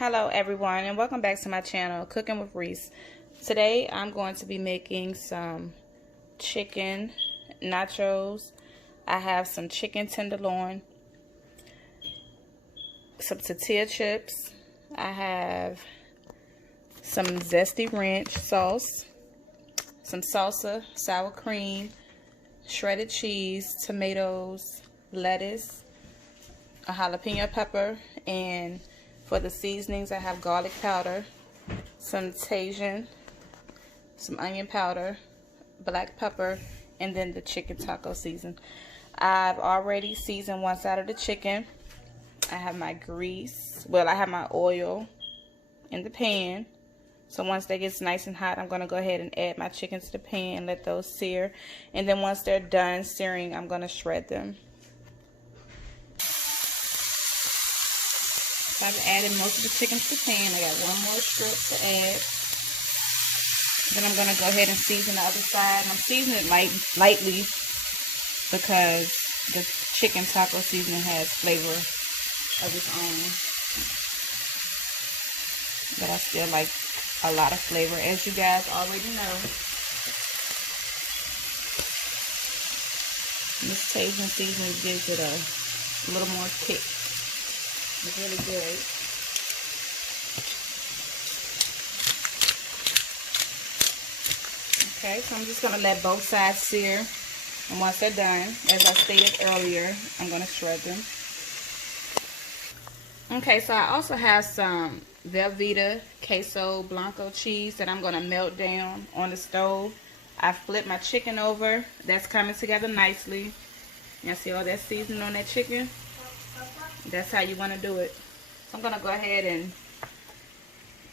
Hello everyone, and welcome back to my channel, Cooking with Reese. Today I'm going to be making some chicken nachos. I have some chicken tenderloin, some tortilla chips. I have some zesty ranch sauce, some salsa, sour cream, shredded cheese, tomatoes, lettuce, a jalapeno pepper, and for the seasonings I have garlic powder, some Tajin, some onion powder, black pepper, and then the chicken taco season. I've already seasoned one side of the chicken. I have my grease, I have my oil in the pan. So once that gets nice and hot, I'm going to go ahead and add my chicken to the pan and let those sear. And then once they're done searing, I'm going to shred them. I've added most of the chicken to the pan. I got one more strip to add. Then I'm going to go ahead and season the other side. And I'm seasoning it lightly because the chicken taco seasoning has flavor of its own. But I still like a lot of flavor, as you guys already know. This Tajin seasoning gives it a little more kick. It's really good. Okay, so I'm just going to let both sides sear. And once they're done, as I stated earlier, I'm going to shred them. Okay, so I also have some Velveeta queso blanco cheese that I'm going to melt down on the stove. I flipped my chicken over. That's coming together nicely. You see all that seasoning on that chicken? That's how you want to do it. So I'm going to go ahead and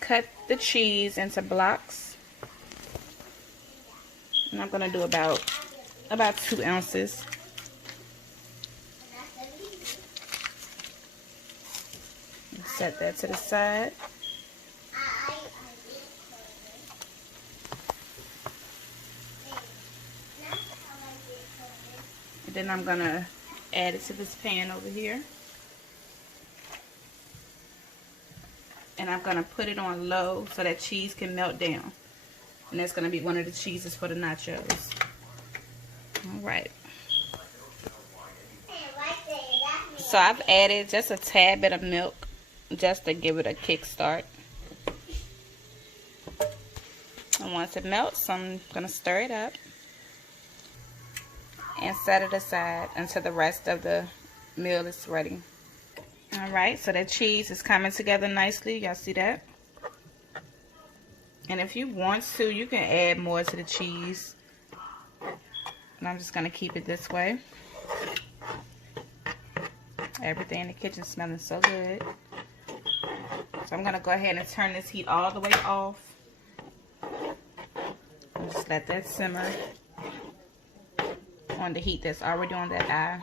cut the cheese into blocks. And I'm going to do about 2 ounces. Set that to the side. And then I'm going to add it to this pan over here. And I'm going to put it on low so that cheese can melt down. And that's going to be one of the cheeses for the nachos. Alright. So I've added just a tad bit of milk just to give it a kickstart. And once it melts, I'm going to stir it up. And set it aside until the rest of the meal is ready. Alright, so that cheese is coming together nicely. Y'all see that? And if you want to, you can add more to the cheese. And I'm just going to keep it this way. Everything in the kitchen smelling so good. So I'm going to go ahead and turn this heat all the way off. And just let that simmer on the heat that's already on that eye.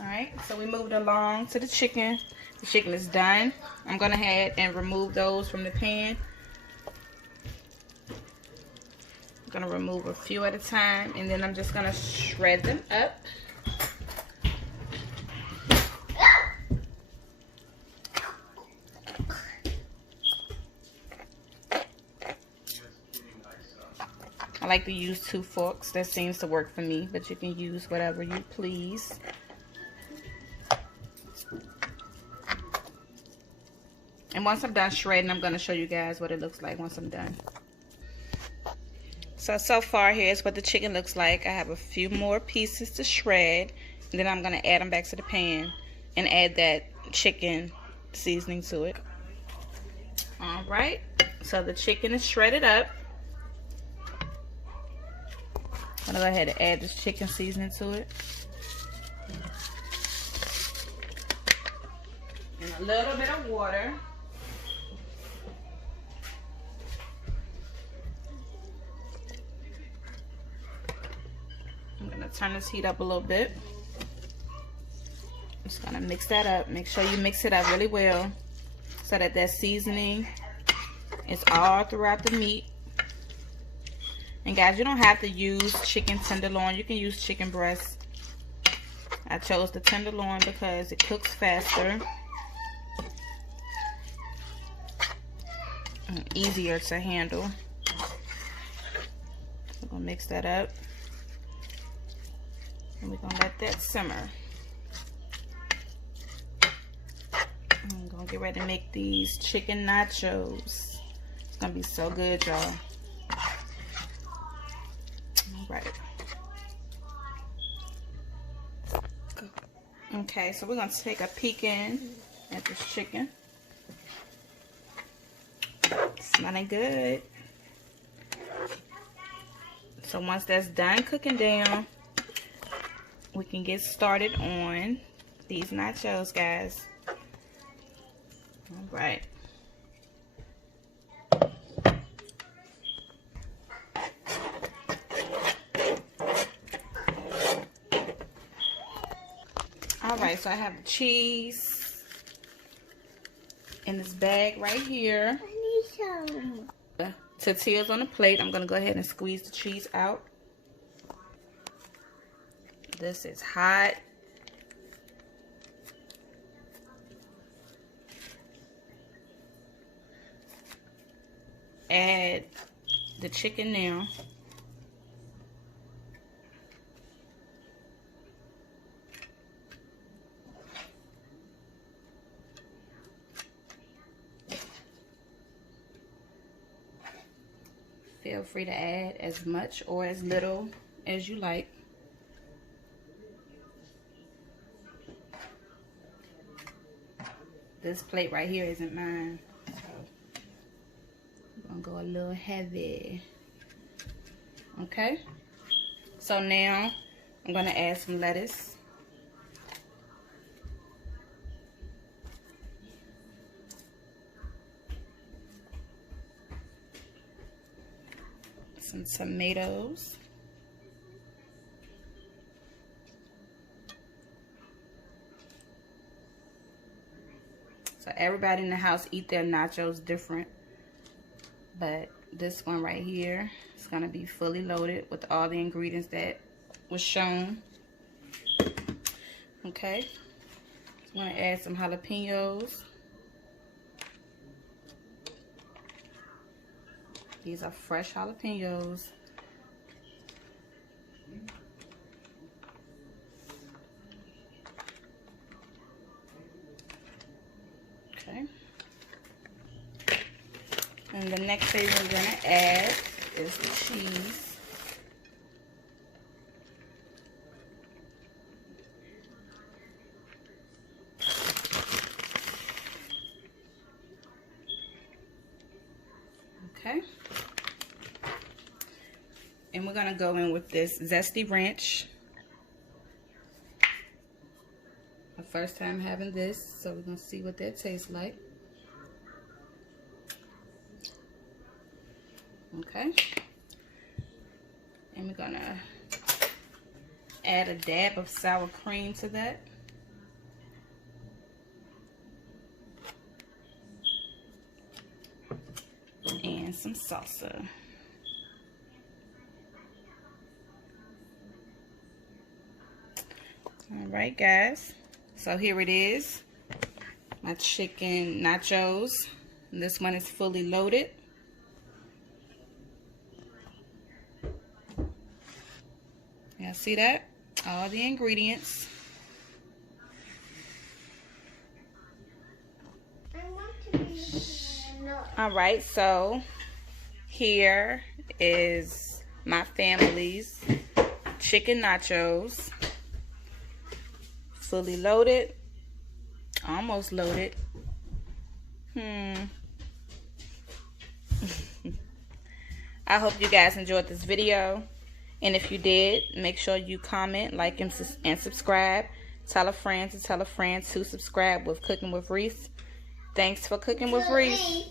Alright, so we moved along to the chicken. The chicken is done. I'm going to head and remove those from the pan. I'm going to remove a few at a time, and then I'm just going to shred them up. I like to use 2 forks. That seems to work for me, but you can use whatever you please. And once I'm done shredding, I'm going to show you guys what it looks like once I'm done. So far, here's what the chicken looks like. I have a few more pieces to shred. And then I'm going to add them back to the pan and add that chicken seasoning to it. Alright, so the chicken is shredded up. I'm going to go ahead and add this chicken seasoning to it. And a little bit of water. I'm going to turn this heat up a little bit. I'm just going to mix that up. Make sure you mix it up really well so that that seasoning is all throughout the meat. And guys, you don't have to use chicken tenderloin. You can use chicken breast. I chose the tenderloin because it cooks faster. and easier to handle. We're gonna mix that up, and we're gonna let that simmer. I'm gonna get ready to make these chicken nachos. It's gonna be so good, y'all. All right. Okay, so we're gonna take a peek in at this chicken. Smelling good. So once that's done cooking down, we can get started on these nachos, guys. All right. Alright, so I have the cheese in this bag right here. I need some. Tortillas on the plate. I'm going to go ahead and squeeze the cheese out. This is hot. Add the chicken now. Feel free to add as much or as little as you like. This plate right here isn't mine, so I'm gonna go a little heavy. Okay, so now I'm gonna add some lettuce. Some tomatoes. So everybody in the house eat their nachos different, but this one right here is gonna be fully loaded with all the ingredients that was shown. Okay, I'm gonna add some jalapenos. These are fresh jalapenos. Okay. And the next thing we're gonna add is the cheese. Okay. And we're gonna go in with this zesty ranch. My first time having this, so we're gonna see what that tastes like. Okay. And we're gonna add a dab of sour cream to that. And some salsa. Alright guys, so here it is, my chicken nachos. This one is fully loaded. Y'all see that? All the ingredients. Alright, so here is my family's chicken nachos. Fully loaded. Almost loaded. I hope you guys enjoyed this video. And if you did, make sure you comment, like, and subscribe. Tell a friend to subscribe with Cooking with Reese. Thanks for cooking with Reese.